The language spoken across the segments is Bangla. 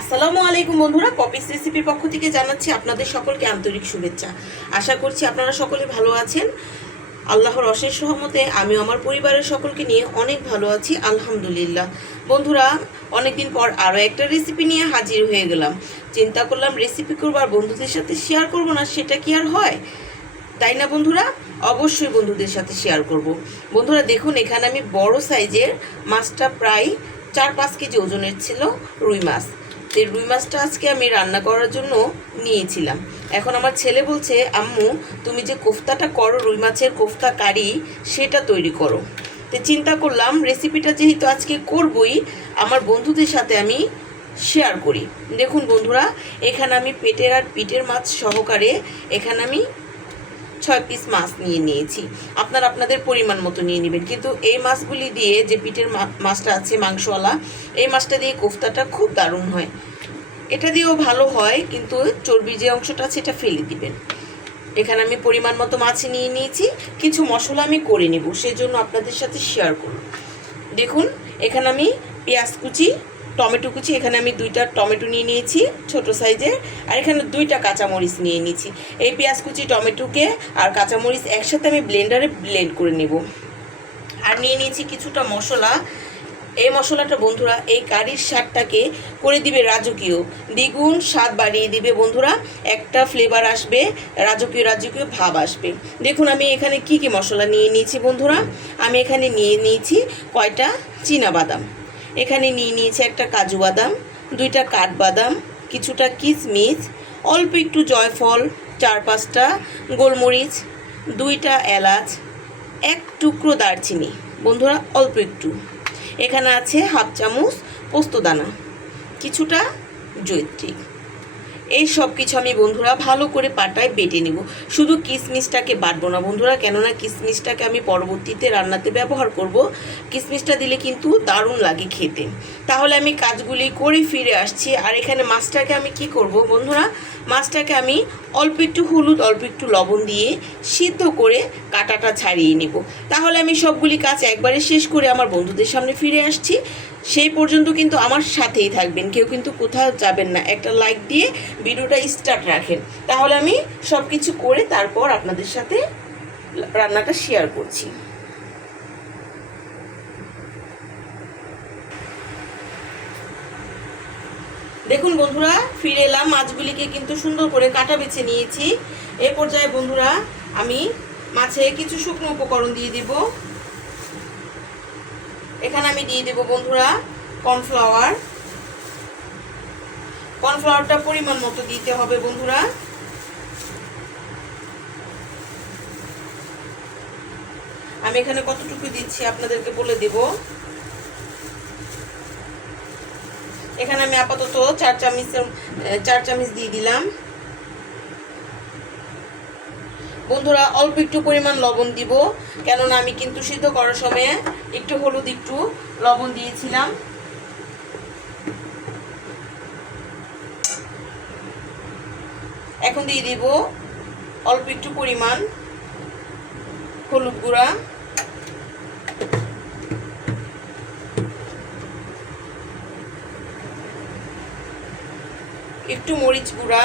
আসসালামু আলাইকুম বন্ধুরা, পপিস রেসিপির পক্ষ থেকে জানাচ্ছি আপনাদের সকলকে আন্তরিক শুভেচ্ছা। আশা করছি আপনারা সকলে ভালো আছেন। আল্লাহর অশেষ সহমতে আমি আমার পরিবারের সকলকে নিয়ে অনেক ভালো আছি, আলহামদুলিল্লাহ। বন্ধুরা, অনেকদিন পর আরও একটা রেসিপি নিয়ে হাজির হয়ে গেলাম। চিন্তা করলাম রেসিপি করব আর বন্ধুদের সাথে শেয়ার করব না, সেটা কি আর হয়? তাই না বন্ধুরা? অবশ্যই বন্ধুদের সাথে শেয়ার করব। বন্ধুরা, দেখুন, এখানে আমি বড় সাইজের মাছটা প্রায় চার পাঁচ কেজি ওজনের ছিল রুই মাছ। তো রুই মাছটা আজকে আমি রান্না করার জন্য নিয়েছিলাম। এখন আমার ছেলে বলছে, আম্মু, তুমি যে কোফতাটা করো, রুই মাছের কোফতা কারি, সেটা তৈরি করো। তো চিন্তা করলাম রেসিপিটা যেহেতু আজকে করবই, আমার বন্ধুদের সাথে আমি শেয়ার করি। দেখুন বন্ধুরা, এখানে আমি পেটের আর পিটের মাছ সহকারে এখানে আমি ছয় পিস মাছ নিয়ে নিয়েছি। আপনারা আপনাদের পরিমাণ মতো নিয়ে নেবেন। কিন্তু এই মাছগুলি দিয়ে যে পিঠের মাছটা আছে, মাংসওয়ালা, এই মাছটা দিয়ে কোফতাটা খুব দারুণ হয়। এটা দিয়েও ভালো হয়, কিন্তু চর্বির যে অংশটা আছে, এটা ফেলে দিবেন। এখানে আমি পরিমাণ মতো মাছ নিয়ে নিয়েছি। কিছু মশলা আমি করে নেব সেই জন্য আপনাদের সাথে শেয়ার করব। দেখুন, এখানে আমি পেঁয়াজ কুচি টমেটো কুচি, এখানে আমি দুইটা টমেটো নিয়ে নিয়েছি, ছোট সাইজের, আর এখানে দুইটা কাঁচামরিচ নিয়ে নিয়েছি। এই পেঁয়াজ কুচি, টমেটোকে আর কাঁচামরিচ একসাথে আমি ব্লেন্ডারে ব্লেন্ড করে নেব। আর নিয়ে নিয়েছি কিছুটা মশলা। এই মশলাটা বন্ধুরা, এই কারির স্বাদটাকে করে দিবে রাজকীয়। দ্বিগুণ স্বাদ বাড়িয়ে দিবে বন্ধুরা, একটা ফ্লেভার আসবে, রাজকীয় রাজকীয় ভাব আসবে। দেখুন আমি এখানে কি কি মশলা নিয়ে নিয়েছি বন্ধুরা। আমি এখানে নিয়ে নিয়েছি কয়টা? চীনা বাদাম এখানে নিয়ে নিয়েছি একটা কাজু বাদাম, দুইটা কাঠবাদাম, কিছুটা কিশমিশ অল্প একটু জয়ফল, চার পাঁচটা গোলমরিচ, দুইটা এলাচ, এক টুকরো দারচিনি। বন্ধুরা, অল্প একটু। এখানে আছে হাফ চামচ পোস্তদানা কিছুটা জৈত্রী এই সব কিছু আমি বন্ধুরা ভালো করে পাটায় বেটে নেব। শুধু কিশমিশটাকে বাটবো না বন্ধুরা, কেননা কিশমিশটাকে আমি পরবর্তীতে রান্নাতে ব্যবহার করব। কিশমিশটা দিলে কিন্তু দারুণ লাগে খেতে। তাহলে আমি কাজগুলি করে ফিরে আসছি। আর এখানে মাছটাকে আমি কি করব বন্ধুরা? মাছটাকে আমি অল্প একটু হলুদ, অল্প একটু লবণ দিয়ে সিদ্ধ করে কাটাটা ছাড়িয়ে নেব। তাহলে আমি সবগুলি কাজ একবারে শেষ করে আমার বন্ধুদের সামনে ফিরে আসছি। সেই পর্যন্ত কিন্তু আমার সাথেই থাকবেন। কেউ কিন্তু কোথাও যাবেন না। একটা লাইক দিয়ে ভিডিওটা স্টার্ট রাখেন। তাহলে আমি সব কিছু করে তারপর আপনাদের সাথে রান্নাটা শেয়ার করছি। দেখুন বন্ধুরা, ফিরে এলাম। মাছগুলিকে কিন্তু সুন্দর করে কাটা বেছে নিয়েছি। এ পর্যায়ে বন্ধুরা, আমি মাছে কিছু শুকনো উপকরণ দিয়ে দিব। এখানে আমি দিয়ে দেব বন্ধুরা, কর্নফ্লাওয়ার। কর্নফ্লাওয়ারটা পরিমাণ মতো দিতে হবে বন্ধুরা। আমি এখানে কতটুকু দিচ্ছি আপনাদেরকে বলে দেব। এখানে আমি আপাতত চার চামচের চার চামচ দিয়ে দিলাম। বন্ধুরা, অল্প একটু পরিমাণ লবণ দিব, কেননা আমি কিন্তু সিদ্ধ করার সময় একটু হলুদ, একটু লবণ দিয়েছিলাম। এখন দিয়ে দিব অল্প একটু পরিমাণ হলুদ গুঁড়া। একটু মরিচ গুঁড়া।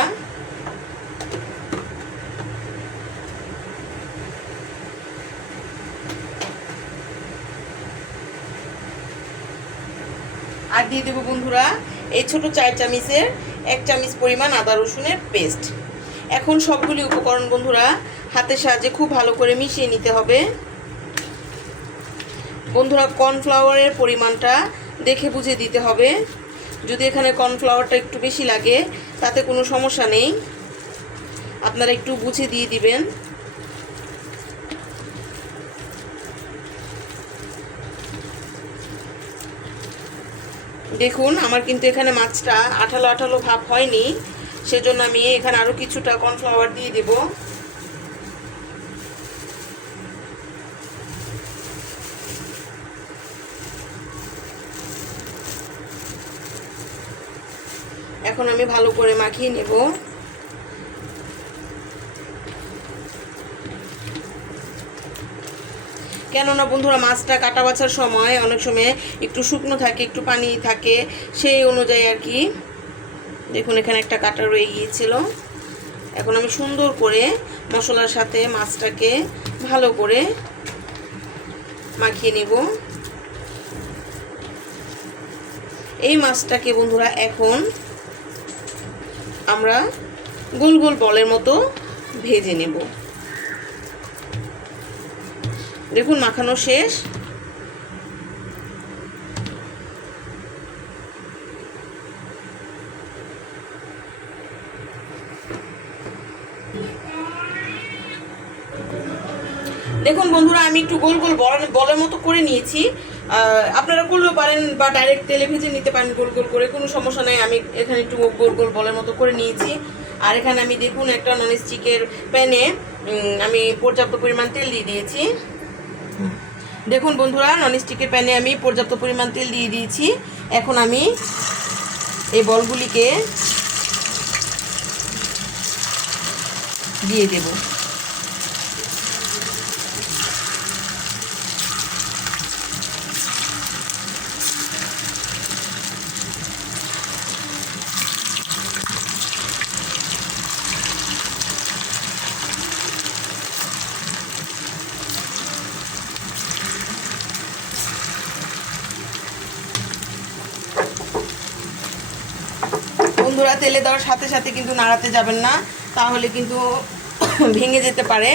আর দিয়ে দেবো বন্ধুরা, এই ছোট চার চামিচের এক চামিচ পরিমাণ আদা রসুনের পেস্ট। এখন সবগুলি উপকরণ বন্ধুরা হাতের সাহায্যে খুব ভালো করে মিশিয়ে নিতে হবে। বন্ধুরা কর্নফ্লাওয়ারের পরিমাণটা দেখে বুঝে দিতে হবে। যদি এখানে কর্নফ্লাওয়ারটা একটু বেশি লাগে, তাতে কোনো সমস্যা নেই। আপনারা একটু বুঝে দিয়ে দিবেন। দেখুন, আমার কিন্তু এখানে মাছটা আঠালো আঠালো ভাব হয়নি। সেজন্য আমি এখানে আরও কিছুটা কর্নফ্লাওয়ার দিয়ে দেব। এখন আমি ভালো করে মাখিয়ে নেব। কেননা বন্ধুরা, মাছটা কাটা বাছার সময় অনেক সময় একটু শুকনো থাকে, একটু পানি থাকে, সেই অনুযায়ী আর কি দেখুন, এখানে একটা কাটা রয়ে গিয়েছিল। এখন আমি সুন্দর করে মশলার সাথে মাছটাকে ভালো করে মাখিয়ে নিব। এই মাছটাকে বন্ধুরা, এখন আমরা গোল গোল বলের মতো ভেজে নেব। দেখুন, মাখানো শেষ। দেখুন বন্ধুরা, আমি একটু গোল গোল বল, বলের মতো করে নিয়েছি। আপনারা করলেও পারেন বা ডাইরেক্ট তেলে ভেজে নিতে পারেন গোল গোল করে, কোনো সমস্যা নেই। আমি এখানে একটু গোল গোল বলের মতো করে নিয়েছি। আর এখানে আমি দেখুন একটা নন স্টিকের প্যানে আমি পর্যাপ্ত পরিমাণ তেল দিয়ে দিয়েছি। দেখুন বন্ধুরা নন স্টিকের প্যানে আমি পর্যাপ্ত পরিমাণ তেল দিয়ে দিয়েছি। এখন আমি এই বলগুলিকে দিয়ে দেবো বন্ধুরা তেলে দেওয়ার সাথে সাথে কিন্তু নাড়াতে যাবেন না, তাহলে কিন্তু ভেঙে যেতে পারে।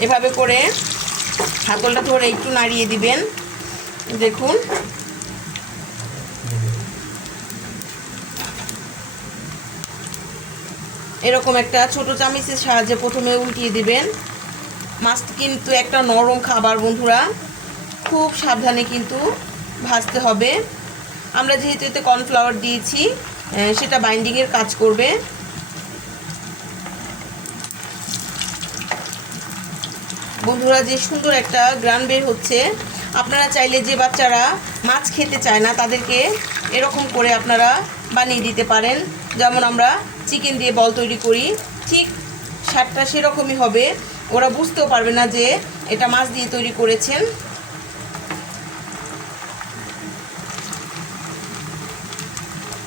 এভাবে করে হাতলটা ধরে একটু নাড়িয়ে দিবেন। দেখুন। এরকম একটা ছোট চামিচের সাহায্যে প্রথমে উল্টিয়ে দিবেন। মাছ কিন্তু একটা নরম খাবার, বন্ধুরা। খুব সাবধানে কিন্তু ভাজতে হবে। আমরা যেহেতু এতে কর্নফ্লাওয়ার দিয়েছি সেটা বাইন্ডিংয়ের কাজ করবে। বন্ধুরা, যে সুন্দর একটা গ্রান বের হচ্ছে, আপনারা চাইলে যে বাচ্চারা মাছ খেতে চায় না, তাদেরকে এরকম করে আপনারা বানিয়ে দিতে পারেন। যেমন আমরা চিকেন দিয়ে বল তৈরি করি, ঠিক স্বাদটা সেরকমই হবে। ওরা বুঝতেও পারবে না যে এটা মাছ দিয়ে তৈরি করেছেন।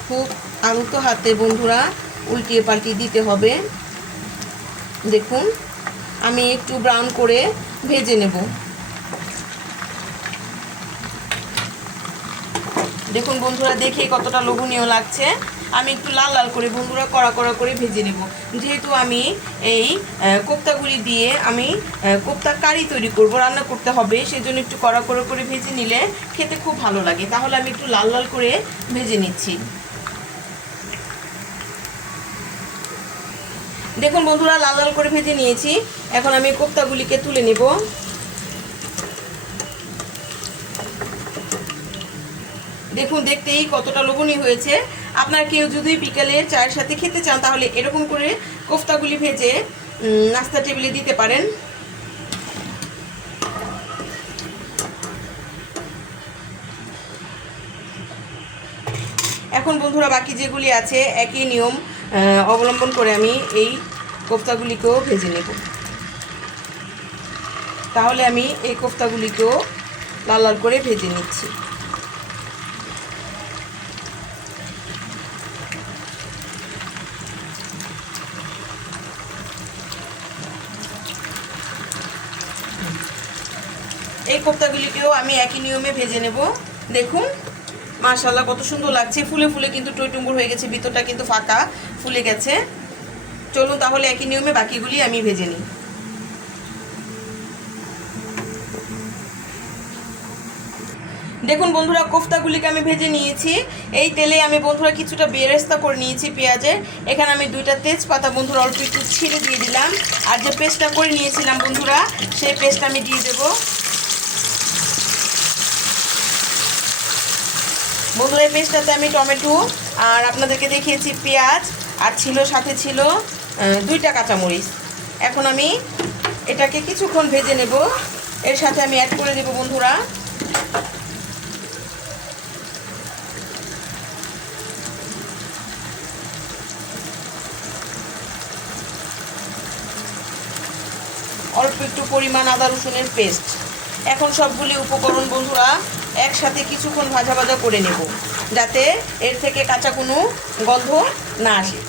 খুব আলতো হাতে বন্ধুরা উল্টিয়ে পাল্টিয়ে দিতে হবে। দেখুন, আমি একটু ব্রাউন করে ভেজে নেব। দেখুন বন্ধুরা, দেখে কতটা লোভনীয় লাগছে। আমি একটু লাল লাল করে বন্ধুরা কড়া কড়া করে ভেজে নেব। যেহেতু আমি এই কোপ্তাগুলি দিয়ে আমি কোপ্তা কারি তৈরি করব, রান্না করতে হবে, সেজন্য একটু কড়া কড়া করে ভেজে নিলে খেতে খুব ভালো লাগে। তাহলে আমি একটু লাল লাল করে ভেজে নিচ্ছি। দেখুন বন্ধুরা, লাল লাল করে ভেজে নিয়েছি। এখন আমি কোপ্তাগুলিকে তুলে নেব। দেখুন, দেখতেই কতটা লোভনীয় হয়েছে। আপনার কেউ যদি বিকালে চায়ের সাথে খেতে চান, তাহলে এরকম করে কোফতাগুলি ভেজে নাস্তা টেবিলে দিতে পারেন। এখন বন্ধুরা, বাকি যেগুলি আছে, একই নিয়ম। অবলম্বন করে আমি এই কোফতাগুলিকেও ভেজে নেব। তাহলে আমি এই কোফতাগুলিকেও লাল লাল করে ভেজে নিচ্ছি। এই কোপ্তাগুলিকেও আমি একই নিয়মে ভেজে নেব। দেখুন মাশাল্লাহ কত সুন্দর লাগছে। ফুলে ফুলে কিন্তু টইটুম্বুর হয়ে গেছে, ভিতরটা কিন্তু ফাঁকা, ফুলে গেছে। চলুন তাহলে একই নিয়মে বাকিগুলি আমি ভেজে নিই। দেখুন বন্ধুরা, কোফতাগুলিকে আমি ভেজে নিয়েছি। এই তেলে আমি বন্ধুরা কিছুটা বেরেস্তা করে নিয়েছি পেঁয়াজের। এখানে আমি দুইটা তেজপাতা বন্ধুরা অল্প একটু ছিঁড়ে দিয়ে দিলাম। আর যে পেস্টটা করে নিয়েছিলাম বন্ধুরা, সেই পেস্টটা আমি দিয়ে দেবো। এই পেস্টটাতে আমি টমেটো আর আপনাদেরকে দেখিয়েছি পেঁয়াজ, আর ছিল, সাথে ছিল দুইটা কাঁচামরিচ। এখন আমি এটাকে কিছুক্ষণ ভেজে নেব। এর সাথে আমি অ্যাড করে দেবো বন্ধুরা। অল্প একটু পরিমাণ আদা রসুনের পেস্ট। এখন সবগুলি উপকরণ বন্ধুরা একসাথে কিছুক্ষণ ভাজা ভাজা করে নেব, যাতে এর থেকে কাঁচা কোনো গন্ধ না আসে।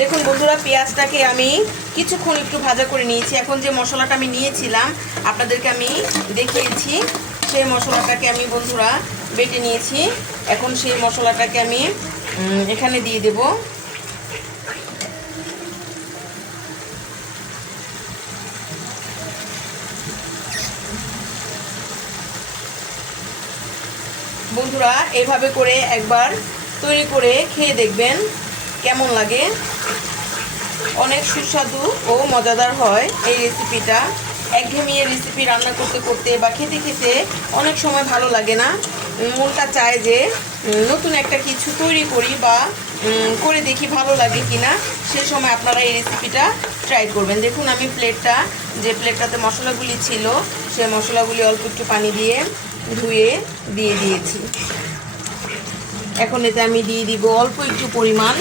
দেখুন বন্ধুরা, পেঁয়াজটাকে আমি কিছুক্ষণ একটু ভাজা করে নিয়েছি। এখন যে মশলাটা আমি নিয়েছিলাম, আপনাদেরকে আমি দেখিয়েছি। সেই মশলাটাকে আমি বন্ধুরা বেটে নিয়েছি। এখন সেই মশলাটাকে আমি এখানে দিয়ে দেব। বন্ধুরা, এভাবে করে একবার তৈরি করে খেয়ে দেখবেন কেমন লাগে। অনেক সুস্বাদু ও মজাদার হয় এই রেসিপিটা। একঘেয়েমিয়ে রেসিপি রান্না করতে করতে বা খেতে খেতে অনেক সময় ভালো লাগে না। মনটা চায় যে নতুন একটা কিছু তৈরি করি বা করে দেখি ভালো লাগে কি না সে সময় আপনারা এই রেসিপিটা ট্রাই করবেন। দেখুন, আমি প্লেটটা যে প্লেটটাতে মশলাগুলি ছিল, সে মশলাগুলি অল্প একটু পানি দিয়ে ধুয়ে দিয়ে দিয়েছি। এখন এতে আমি দিয়ে দিব অল্প একটু পরিমাণ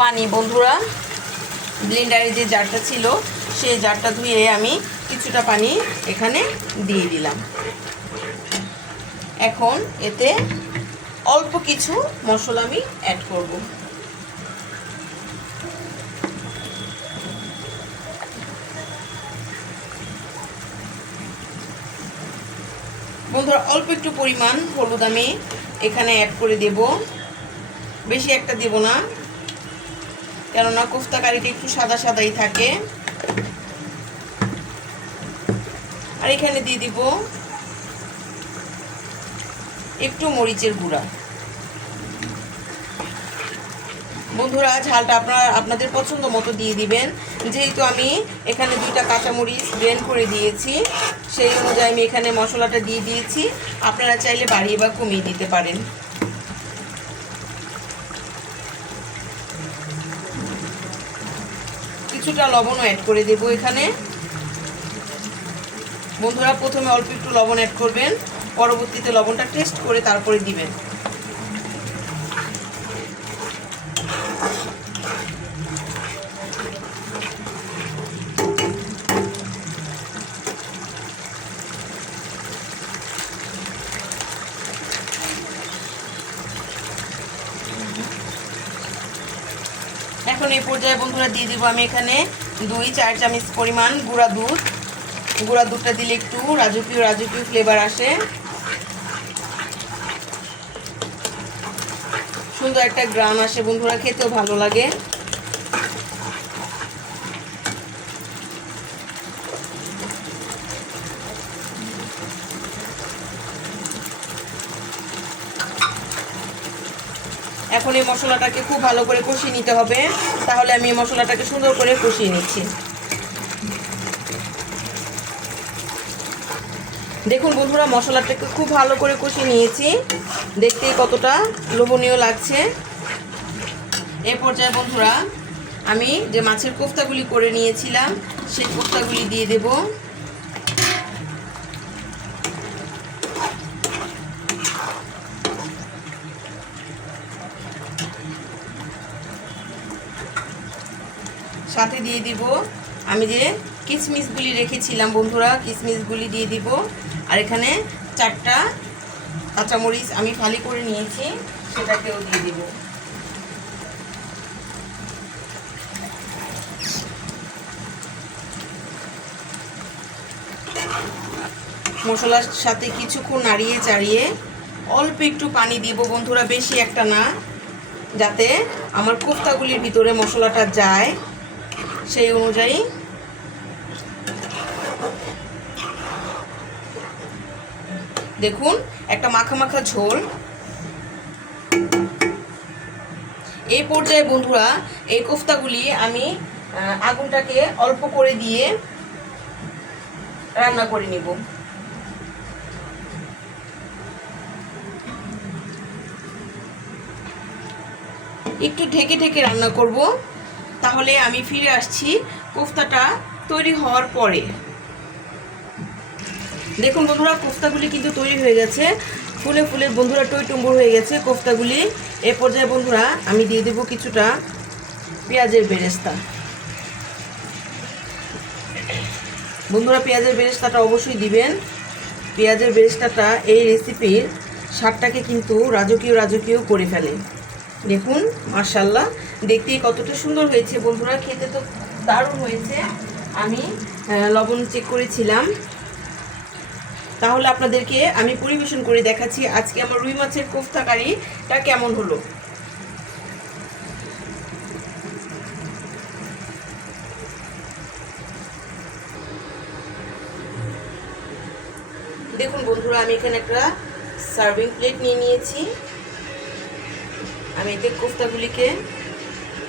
পানি। বন্ধুরা ব্লেন্ডারে যে জারটা ছিল সেই জারটা ধুয়ে আমি কিছুটা পানি এখানে দিয়ে দিলাম। এখন এতে অল্প কিছু মশলা আমি অ্যাড করব। বন্ধুরা, অল্প একটু পরিমাণ হলুদ আমি এখানে অ্যাড করে দেব। বেশি একটা দেব না, কেননা কোফতা কারিটা একটু সাদা সাদাই থাকে। আর এখানে দিয়ে দিব একটু মরিচের গুঁড়া। বন্ধুরা, ঝালটা আপনারা আপনাদের পছন্দ মতো দিয়ে দিবেন। যেহেতু আমি এখানে দুইটা কাঁচামরিচ ব্লেন্ড করে দিয়েছি, সেই অনুযায়ী আমি এখানে মশলাটা দিয়ে দিয়েছি। আপনারা চাইলে বাড়িয়ে বা কমিয়ে দিতে পারেন। কিছুটা লবণও অ্যাড করে দেব এখানে। বন্ধুরা, প্রথমে অল্প একটু লবণ অ্যাড করবেন। পরবর্তীতে লবণটা টেস্ট করে তারপরে দিবেন। এখন এই পর্যায়ে বন্ধুরা দিয়ে দিব আমি এখানে দুই চার চামচ পরিমাণ গুঁড়া দুধ। গুঁড়া দুধটা দিলে একটু রাজকীয় রাজকীয় ফ্লেভার আসে। সুন্দর একটা গ্রাম আসে, বন্ধুরা, খেতেও ভালো লাগে। এখন এই মশলাটাকে খুব ভালো করে কষিয়ে নিতে হবে। তাহলে আমি এই মশলাটাকে সুন্দর করে কষিয়ে নিচ্ছি। দেখুন বন্ধুরা, মশলাটাকে খুব ভালো করে কষিয়ে নিয়েছি। দেখতেই কতটা লোভনীয় লাগছে। এ পর্যায়ে বন্ধুরা, আমি যে মাছের কোফতাগুলি করে নিয়েছিলাম, সেই কোফতাগুলি দিয়ে দেব। সাথে দিয়ে দিব, আমি যে কিশমিশগুলি রেখেছিলাম বন্ধুরা কিশমিশগুলি দিয়ে দিব। আর এখানে চারটা কাঁচামরিচ আমি ফালি করে নিয়েছি, সেটাকেও দিয়ে দিব। মশলার সাথে কিছুক্ষণ নাড়িয়ে চাড়িয়ে অল্প একটু পানি দিব বন্ধুরা, বেশি একটা না, যাতে আমার কোফতাগুলির ভিতরে মশলাটা যায়। সেই অনুযায়ী দেখুন, একটা মাখা মাখা ঝোল। এই পর্যায়ে বন্ধুরা, এই কোফতাগুলি আমি আগুনটাকে অল্প করে দিয়ে রান্না করে নিব। একটু ঢেকে ঢেকে রান্না করব, তাহলে আমি ফিরে আসছি কোফতাটা তৈরি হওয়ার পরে। দেখুন বন্ধুরা, কোফতাগুলি কিন্তু তৈরি হয়ে গেছে। ফুলে ফুলে বন্ধুরা টই টুম্বুর হয়ে গেছে কোফতাগুলি। এ পর্যায়ে বন্ধুরা, আমি দিয়ে দেবো কিছুটা পেঁয়াজের বেরেস্তা। বন্ধুরা, পেঁয়াজের বেরেস্তাটা অবশ্যই দিবেন। পেঁয়াজের বেরেস্তাটা এই রেসিপির স্বাদটাকে কিন্তু রাজকীয় রাজকীয় করে ফেলে। দেখুন মার্শাল্লাহ দেখতেই কতটা সুন্দর হয়েছে বন্ধুরা, খেতে তো দারুণ হয়েছে। আমি লবণ চেক করেছিলাম। তাহলে আপনাদেরকে আমি পরিবেশন করে দেখাচ্ছি আজকে আমার রুই মাছের কোফতা কারিটা কেমন হলো? দেখুন বন্ধুরা, আমি এখানে একটা সার্ভিং প্লেট নিয়ে নিয়েছি। আমি এতে কোফতাগুলিকে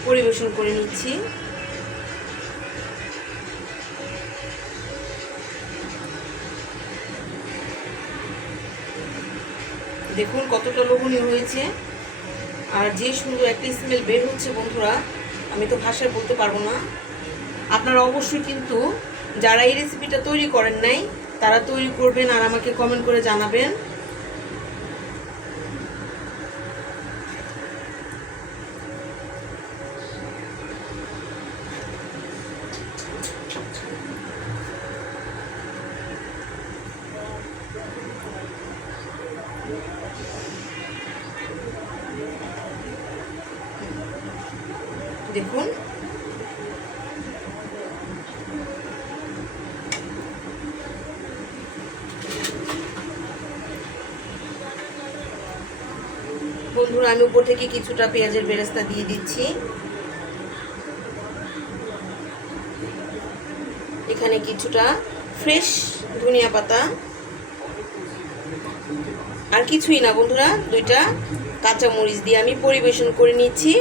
পরিবেশন করে নিচ্ছি। দেখুন কতটা লোভনীয় হয়েছে। আর যে সুন্দর একটা স্মেল বের হচ্ছে বন্ধুরা, আমি তো ভাষায় বলতে পারব না। আপনারা অবশ্যই কিন্তু যারা এই রেসিপিটা তৈরি করেন নাই, তারা তৈরি করবেন আর আমাকে কমেন্ট করে জানাবেন দেখুন বন্ধুরা আমি উপর থেকে কিছুটা পেঁয়াজের বেরেস্তা দিয়ে দিচ্ছি। এখানে কিছুটা ফ্রেশ ধনিয়া পাতা। আর কিছুই না বন্ধুরা, দুইটা কাঁচামরিচ দিয়ে আমি পরিবেশন করে নিচ্ছি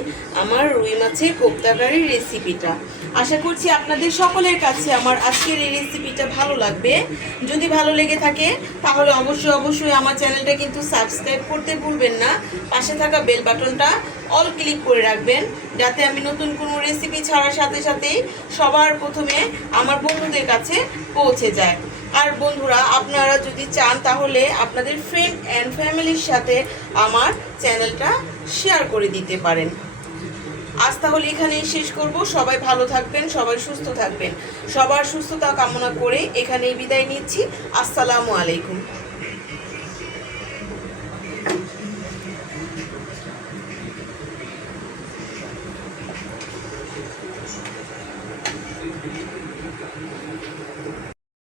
আমার রুই মাছের কোপ্তাকারের রেসিপিটা আশা করছি আপনাদের সকলের কাছে আমার আজকের এই রেসিপিটা ভালো লাগবে। যদি ভালো লেগে থাকে, তাহলে অবশ্যই অবশ্যই আমার চ্যানেলটা কিন্তু সাবস্ক্রাইব করতে ভুলবেন না। পাশে থাকা বেল বাটনটা অল ক্লিক করে রাখবেন, যাতে আমি নতুন কোনো রেসিপি ছাড়ার সাথে সাথেই সবার প্রথমে আমার বন্ধুদের কাছে পৌঁছে যায়। আর বন্ধুরা, আপনারা যদি চান, তাহলে আপনাদের ফ্রেন্ড অ্যান্ড ফ্যামিলির সাথে আমার চ্যানেলটা শেয়ার করে দিতে পারেন। আজ তাহলে এখানেই শেষ করব। সবাই ভালো থাকবেন, সবাই সুস্থ থাকবেন। সবার সুস্থতা কামনা করে এখানেই বিদায় নিচ্ছি। আসসালামু আলাইকুম।